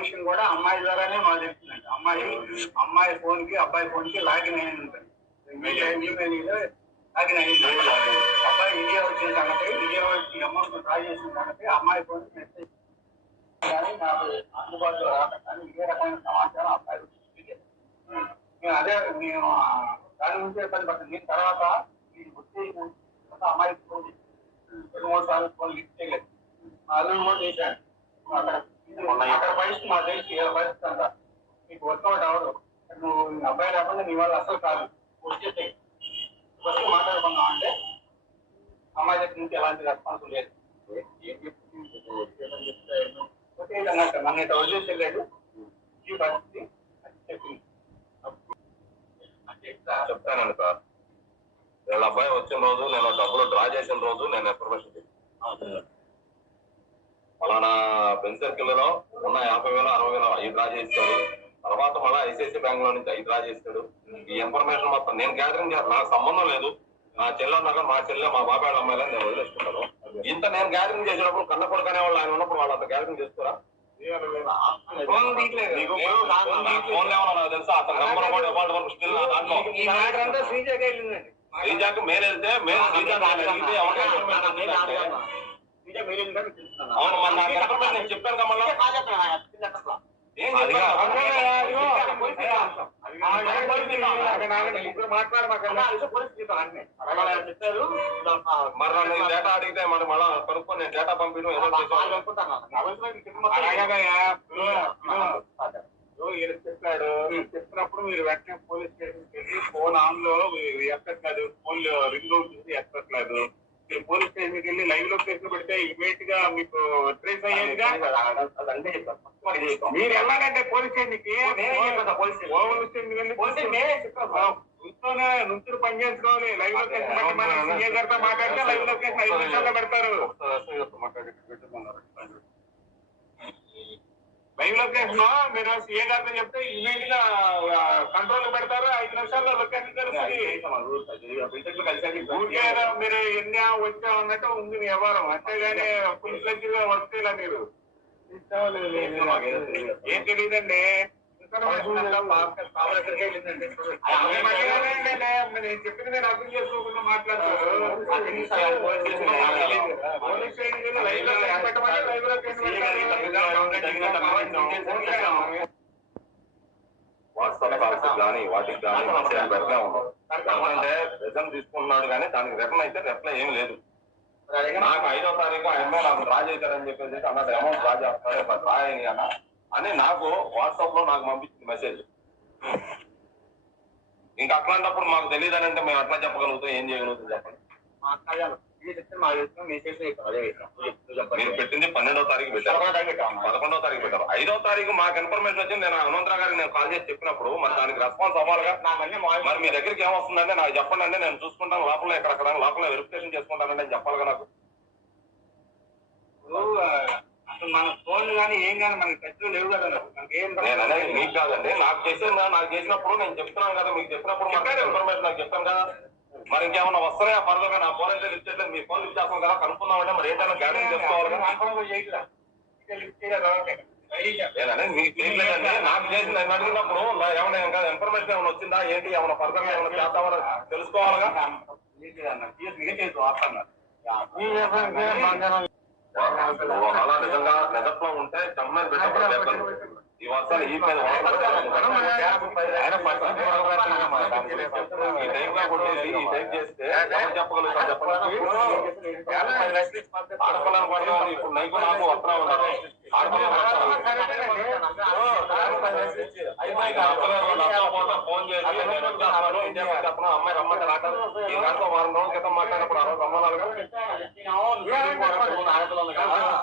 విషయం కూడా అమ్మాయి ద్వారానే మాకు తెలిసిందండి. అమ్మాయి ఫోన్ కి అబ్బాయి ఫోన్ కి లాగిన్ అయ్యి ఉంటుంది. లాగిన్ అయ్యింది. అబ్బాయి ఇండియా వచ్చిన సంగతి, ఇండియా వచ్చి అమౌంట్ డ్రా చేసిన సంగతి అమ్మాయి ఫోన్ కి మెసేజ్ కానీ నాకు అందుబాటులో రావడం కానీ ఇదే రకమైన సమాచారం అబ్బాయి అదే నేను దాని నుంచి ఇబ్బంది పడుతుంది. దీని తర్వాత ఈ వచ్చి అమ్మాయి ఫోన్ 2-3 సార్లు ఫోన్ లిఫ్ట్ చేయలేదు. అల్లుడు కూడా చేశాను. అక్కడ పరిస్థితి మా తెలిసి పరిస్థితి అంతా నీకు వర్కౌట్ అవ్వదు. నువ్వు అబ్బాయి లేకుండా నీ వాళ్ళు అసలు కాదు. వచ్చేసి ఫస్ట్ మాట్లాడుకున్నావు అంటే అమ్మాయి దగ్గర నుంచి ఎలాంటి రెస్పాన్స్ లేదు. నన్ను ఇట్లా వదిలేసి వెళ్ళాడు ఈ పరిస్థితి చెప్పింది. చెప్తానండి సార్, వీళ్ళ అబ్బాయి వచ్చిన రోజు నేను డబ్బులు డ్రా చేసిన రోజు నేను ఇన్ఫర్మేషన్ చెప్పాను. ఫలానా బెంచ్ సర్కిల్ లో ఉన్న 50,000 60,000 అవి డ్రా చేస్తాడు. తర్వాత మళ్ళీ ఐసిఐసి బ్యాంక్ లో నుంచి 5 డ్రా చేస్తాడు. ఈ ఇన్ఫర్మేషన్ మొత్తం నేను గ్యాదరింగ్ చేస్తాను. నాకు సంబంధం లేదు. నా చెల్లె ఉన్నాక మా చెల్లె మా బాబాయ్ వాళ్ళ అమ్మాయిలని నేను వదిలేసుకుంటాను. ఇంత నేను గ్యాదరింగ్ చేసినప్పుడు కన్నపడుకునే వాళ్ళు ఆయన ఉన్నప్పుడు వాళ్ళు అంత గ్యాదరింగ్ చేస్తారా? ఫోన్ ఏమన్నా తెలుసా? అతను నెంబర్ కూడా ఇవాళ వరకు స్టిల్ నా దాంట్లో శ్రీజాకి మెయిల్ వెళ్తే అవును మరి నాకు ఇన్ఫర్మేషన్ నేను చెప్పాను కదా మళ్ళీ మరి నన్ను డేటా అడిగితే మరి మళ్ళీ కనుక్కొని నేను డేటా పంపించడం చెప్పాడు. చెప్పినప్పుడు మీరు వెంటనే పోలీస్ స్టేషన్కి వెళ్ళి ఫోన్ ఆన్ లో ఎక్కట్లేదు, ఫోన్ రింగ్ అవుతుంది ఎక్కట్లేదు. మీరు పోలీస్ స్టేషన్కి వెళ్ళి లైవ్ లొకేషన్ పెడితే ఇమీడియట్ గా మీకు ట్రేస్ అయ్యేదిగా. మీరు వెళ్ళాలంటే పోలీస్ స్టేషన్కి నుంచుని పని చేసుకోవాలి. లైవ్ లొకేషన్ పెట్టి మనం సీఏ గారితో మాట్లాడితే లైవ్ లొకేషన్ 5 నిమిషాల్లో పెడతారు. లైవ్ లొకేషన్ మీరు సీఏ గారితో చెప్తే ఇమీడియట్ గా కంట్రోల్ పెడతారు. 5 నిమిషాల్లో లొకేషన్ తెలుస్తుంది. మీరు ఎన్ని వచ్చా అన్నట్టు ఉంది వ్యవహారం. అంతేగాని ఫుల్ ఫ్లెడ్జ్ గా వర్క్ చేయాల మీరు. ఏం తెలియదండి. చెప్పింది నేను అర్థం చేసుకోకుండా మాట్లాడతారు. వాట్సాప్ కాల్స్ కానీ వాటికి కానీ పెట్టలే ఉండవు. అంటే రిజన్ తీసుకుంటున్నాడు కానీ దానికి రిటర్న్ అయితే రిప్లై ఏం లేదు. నాకు 5వ తారీఖు ఆ అమ్మాయి నాకు డ్రా చేశారని చెప్పేసి అన్నది అమౌంట్ డ్రా చేస్తాడు డ్రా అయ్యి అని నాకు వాట్సాప్ లో నాకు పంపించింది మెసేజ్. ఇంకా అట్లాంటప్పుడు మాకు తెలియదు అని అంటే మేము అట్లా చెప్పగలుగుతాం, ఏం చేయగలుగుతాం చెప్పండి. మీరు పెట్టింది 12వ తారీఖు పెట్టారు, 11వ తారీఖు పెట్టారు. 5వ తారీఖు మాకు ఇన్ఫర్మేషన్ వచ్చింది. నేను హనుమంతరావు గారికి నేను కాల్ చేసి చెప్పినప్పుడు మరి దానికి రెస్పాన్స్ అవ్వాలిగా. మరి మీ దగ్గరికి ఏమొస్తుందంటే నాకు చెప్పండి అంటే నేను చూసుకుంటాను, లోపల ఎక్కడక్కడ లోపల వెరిఫికేషన్ చేసుకుంటానంటే నేను చెప్పాలిగా. నాకు అసలు మన ఫోన్ కానీ ఏం కానీ మనకి టచ్లు లేవు కదా. నేను అనేది మీకు కాదండి, నాకు చేసినప్పుడు నేను చెప్తున్నాను కదా. మీకు చెప్పినప్పుడు ఇన్ఫర్మేషన్ నాకు చెప్పాను కదా. మరి ఇంకేమన్నా వస్తాయా ఫర్దర్ గా? నా ఫోన్ అయితే లిఫ్ట్ చేయలేదు, మీ ఫోన్ లిఫ్ట్ చేస్తాం కదా. కనుక్కున్నామంటే మరి ఏంటైనా గ్యారెంటీ చేసుకోవాలి. మీకు చేయలేదండి. నాకు చేసి నేను అడిగినప్పుడు ఏమైనా ఇంకా ఇన్ఫర్మేషన్ ఏమైనా వచ్చిందా ఏంటి, ఏమైనా ఫర్దర్ గా ఏమైనా చేస్తామని తెలుసుకోవాలిగా. అలా నిజంగా నిజంలో ఉంటే చమ్మని పెట్టారు. ఈ వర్షాలు ఈ టైంగా కొట్టేసి ఈ టైం చేస్తే చెప్పగలుగుతాం చెప్పండి. ఆడపిల్లని కూడా ఇప్పుడు నైపు నాకు వస్త్రా ఉన్నారు. ఫోన్ చేసి నేను వచ్చేస్తాను ఇండియా చెప్పను అమ్మాయి రమ్మంటే రాకారు. ఈ దాంట్లో 4 రోజుల క్రితం మాట్లాడినప్పుడు 60 రమ్మన్నారుగా.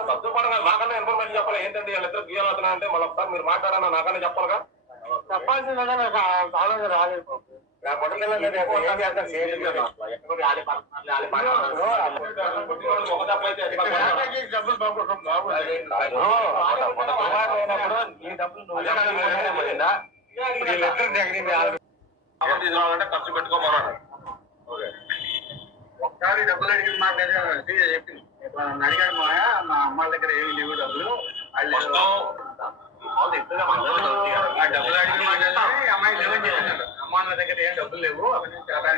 సత్తుపడంగా నాకన్నా ఇన్ఫర్మేషన్ చెప్పాలి. ఏంటంటే వీళ్ళిద్దరు గీయాలవుతున్నా అంటే మళ్ళీ ఒకసారి మీరు మాట్లాడాలా నాకన్నా చెప్పాలిగా. చెప్పాల్సిందే రాలేదు. ఖర్చు పెట్టుకోమన్నాడు. ఒకసారి డబ్బులు అడిగింది మాకు చెప్పింది. అడిగాడు మా అమ్మాళ్ళ దగ్గర ఏమి లేవు డబ్బులు. ఎక్కువగా మద్దతు ఉంది కదా. ఆ డబ్బులు అడిగిన వాళ్ళని అమ్మాయి లేవని చెప్పిందంట. అమ్మ నా దగ్గర ఏం డబ్బులు లేవు అవన్నీ చాలా